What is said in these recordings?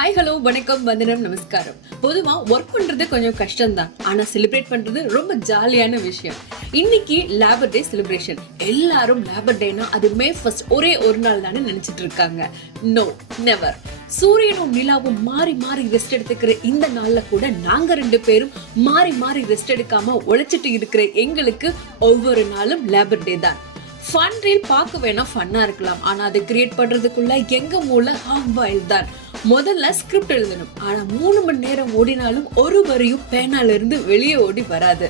Hi hello வணக்கம் வந்தனம் நமஸ்காரம். பொதுவா ஒர்க் பண்றது கொஞ்சம் கஷ்டம் தான், ஆனா செலிப்ரேட் பண்றது ரொம்ப ஜாலியான விஷயம். இன்னைக்கு லேபர் டே செலிப்ரேஷன். எல்லாரும் லேபர் டேனா அது மே 1 ஒரே ஒரு நாள் தானே நினைச்சிட்டு இருக்காங்க. No, never. சூரியனும் நிலாவும் மாறி மாறி ரெஸ்ட் எடுத்துக்கிற இந்த நாள்ல கூட நாங்க 2 பேரும் மாறி மாறி ரெஸ்ட் எடுக்காம உழைச்சிட்டு இருக்கிற எங்களுக்கு ஒவ்வொரு நாளும் லேபர் டே தான். ஃபன் ரீல் பார்க்க வேணா ஃபன்னா இருக்கலாம், ஆனா அதை கிரியேட் பண்றதுக்குள்ள எங்க மூளை ஹாஃப் பாயில் தான். முதல்ல ஸ்கிரிப்ட் எழுதணும், ஆனா 3 மணி நேரம் ஓடினாலும் ஒரு வரியும் பேனால இருந்து வெளியே ஓடி வராது.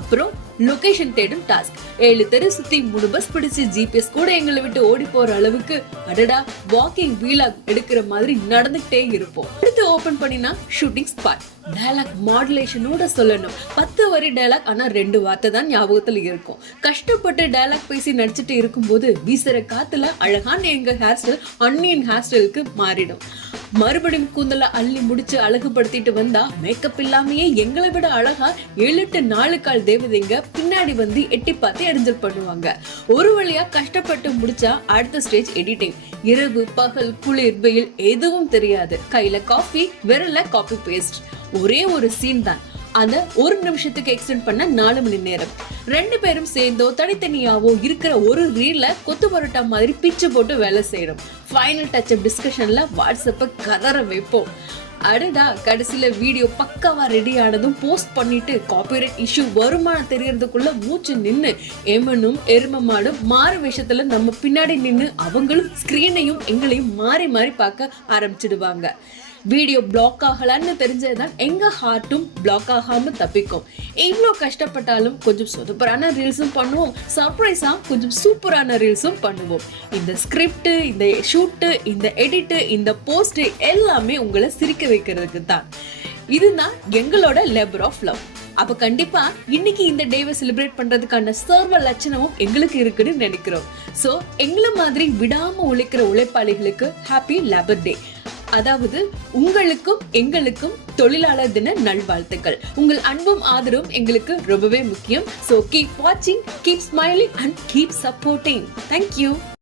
அப்புறம் லொகேஷன் தேடும் டாஸ்க். 7 தெரு சுத்தி 3 பஸ் பிடிச்சு ஜிபிஎஸ் கூட எங்களை விட்டு ஓடி போற அளவுக்கு அடடா வாக்கிங் வீலாக் எடுக்கிற மாதிரி நடந்துகிட்டே இருப்போம். அடுத்து ஓபன் பண்ணினா ஷூட்டிங் ஸ்பாட். டயலாக் மாடுலேஷனோட சொல்லணும். 10 வரி டயலாக், ஆனா 2 வார்த்தை தான் ஞாபகத்துல இருக்கும். கஷ்டப்பட்டு டயலாக் பேசி நடிச்சுட்டு இருக்கும்போது வீசுற காத்துல அழகான எங்க ஹேர் ஸ்டைல் அன்னியன் ஹேர் ஸ்டைலுக்கு மாறிடும். மறுபடியும் கூந்தல அள்ளி முடிச்சு அழகுபடுத்திட்டு வந்தா மேக்கப் இல்லாமயே எங்களை விட அழகா 7-8 4 கால் தேவதைங்க பின்னாடி வந்து எட்டி பார்த்து எரிஞ்சல் பண்ணுவாங்க. ஒரு வழியா கஷ்டப்பட்டு முடிச்சா அடுத்த ஸ்டேஜ் எடிட்டிங். இரவு பகல் குளிர் வெயில் எதுவும் தெரியாது. கையில காஃபி, விரல்ல காப்பி பேஸ்ட். ஒரே ஒரு சீன் தான், அத 1 நிமிஷத்துக்கு எக்ஸ்டெண்ட் பண்ண 4 மணி நேரம். 2 பேரும் சேர்ந்தோ தனித்தனியாவோ இருக்கிற ஒரு ரீல்ல கொத்து பரோட்டா மாதிரி பிச்சு போட்டு வேலை செய்யணும். ஃபைனல் டச் அப் டிஸ்கஷன்ல வாட்ஸ்அப்ப கதற வைப்போம். அடுடா கடைசியில வீடியோ பக்காவா ரெடி ஆனதும் போஸ்ட் பண்ணிட்டு காப்பிரைட் இஷ்யூ வருமானம் தெரியறதுக்குள்ள மூச்சு நின்னு எமனும் எரும மாடும் மாறு விஷயத்துல நம்ம பின்னாடி நின்னு அவங்களும் ஸ்கிரீனையும் எங்களையும் மாறி மாறி பார்க்க ஆரம்பிச்சிடுவாங்க. வீடியோ பிளாக் ஆகலான்னு தெரிஞ்சதுதான் எங்க ஹார்ட்டும் பிளாக் ஆகாம தப்பிக்கும். இவ்வளோ கஷ்டப்பட்டாலும் கொஞ்சம் சொதப்பரான ரீல்ஸும் பண்ணுவோம், சர்ப்ரைஸா கொஞ்சம் சூப்பரான ரீல்ஸும் பண்ணுவோம். இந்த ஸ்கிரிப்ட், இந்த ஷூட்டு, இந்த எடிட்டு, இந்த போஸ்ட் எல்லாமே உங்களை சிரிக்க வைக்கிறதுக்கு தான். இதுதான் எங்களோட லேபர் ஆஃப் லவ். அப்ப கண்டிப்பா இன்னைக்கு இந்த டேவை செலிப்ரேட் பண்றதுக்கான சர்வ லட்சணமும் எங்களுக்கு இருக்குன்னு நினைக்கிறோம். சோ எங்களை மாதிரி விடாம உழைக்கிற உழைப்பாளிகளுக்கு ஹாப்பி லேபர் டே. அதாவது உங்களுக்கும் எங்களுக்கும் தொழிலாளர் தின நல்வாழ்த்துக்கள். உங்கள் அன்பும் ஆதரவும் எங்களுக்கு ரொம்பவே முக்கியம். So keep watching, keep smiling and keep supporting. Thank you.